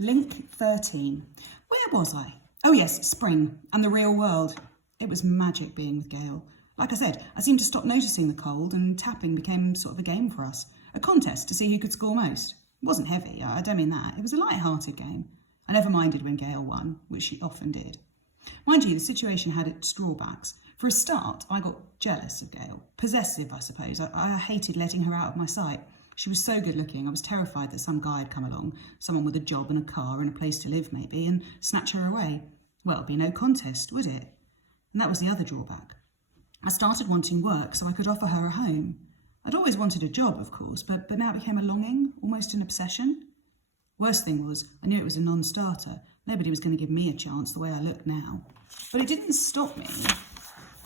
Link 13. Where was I? Oh yes, spring and the real world. It was magic being with Gail. Like I said, I seemed to stop noticing the cold and tapping became sort of a game for us. A contest to see who could score most. It wasn't heavy, I don't mean that. It was a light-hearted game. I never minded when Gail won, which she often did. Mind you, the situation had its drawbacks. For a start, I got jealous of Gail. Possessive, I suppose. I hated letting her out of my sight. She was so good looking, I was terrified that some guy had come along, someone with a job and a car and a place to live maybe, and snatch her away. Well, it'd be no contest, would it? And that was the other drawback. I started wanting work so I could offer her a home. I'd always wanted a job, of course, but now it became a longing, almost an obsession. Worst thing was, I knew it was a non-starter. Nobody was going to give me a chance the way I look now. But it didn't stop me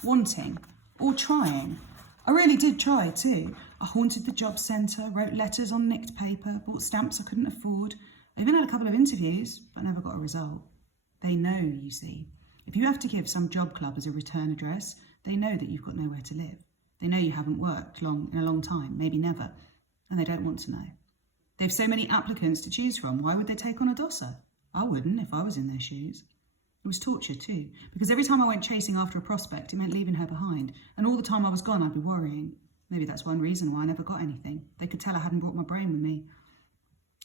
wanting or trying. I really did try too. I haunted the job centre, wrote letters on nicked paper, bought stamps I couldn't afford. I even had a couple of interviews, but never got a result. They know, you see. If you have to give some job club as a return address, they know that you've got nowhere to live. They know you haven't worked in a long time, maybe never, and they don't want to know. They've so many applicants to choose from, why would they take on a dosser? I wouldn't if I was in their shoes. It was torture too, because every time I went chasing after a prospect, it meant leaving her behind, and all the time I was gone, I'd be worrying. Maybe that's one reason why I never got anything. They could tell I hadn't brought my brain with me.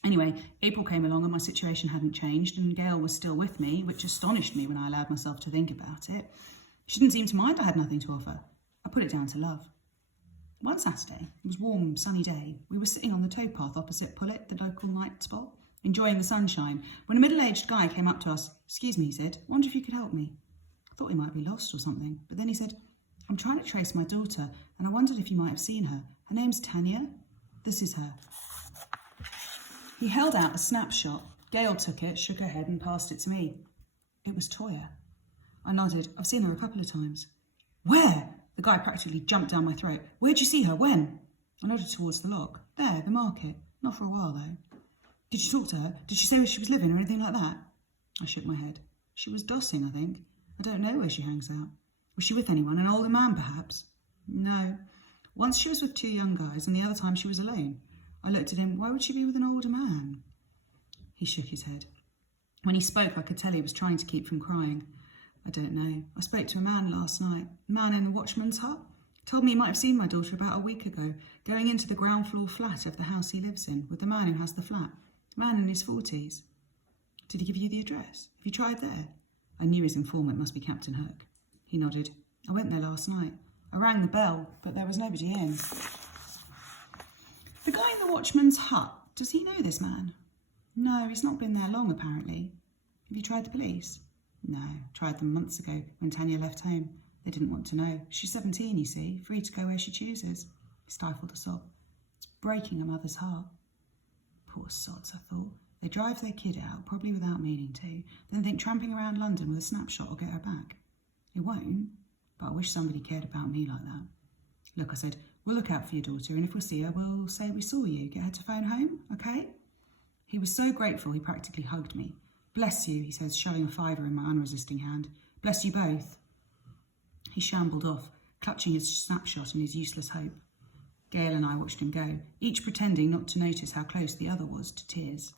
Anyway, April came along and my situation hadn't changed, and Gail was still with me, which astonished me when I allowed myself to think about it. She didn't seem to mind I had nothing to offer. I put it down to love. One Saturday, it was a warm, sunny day. We were sitting on the towpath opposite Pullet, the local night spot, enjoying the sunshine, when a middle-aged guy came up to us. "Excuse me," he said, "wonder if you could help me." I thought he might be lost or something, but then he said, "I'm trying to trace my daughter, and I wondered if you might have seen her. Her name's Tanya. This is her." He held out a snapshot. Gail took it, shook her head, and passed it to me. It was Toya. I nodded. "I've seen her a couple of times." "Where?" The guy practically jumped down my throat. "Where'd you see her? When?" I nodded towards the lock. "There, the market. Not for a while, though." "Did you talk to her? Did she say where she was living or anything like that?" I shook my head. "She was dossing, I think. I don't know where she hangs out." "Was she with anyone? An older man, perhaps?" "No. Once she was with two young guys, and the other time she was alone." I looked at him. "Why would she be with an older man?" He shook his head. When he spoke, I could tell he was trying to keep from crying. "I don't know. I spoke to a man last night. A man in the watchman's hut. Told me he might have seen my daughter about a week ago, going into the ground floor flat of the house he lives in, with the man who has the flat. A man in his 40s. "Did he give you the address? Have you tried there?" I knew his informant must be Captain Hook. He nodded. "I went there last night. I rang the bell, but there was nobody in." "The guy in the watchman's hut, does he know this man?" "No, he's not been there long, apparently." "Have you tried the police?" "No, tried them months ago when Tanya left home. They didn't want to know. She's 17, you see, free to go where she chooses." He stifled a sob. "It's breaking a mother's heart." Poor sods, I thought. They drive their kid out, probably without meaning to, then think tramping around London with a snapshot will get her back. It won't, but I wish somebody cared about me like that. "Look," I said, "we'll look out for your daughter, and if we see her, we'll say we saw you. Get her to phone home, okay?" He was so grateful he practically hugged me. "Bless you," he says, shoving a fiver in my unresisting hand. "Bless you both." He shambled off, clutching his snapshot and his useless hope. Gail and I watched him go, each pretending not to notice how close the other was to tears.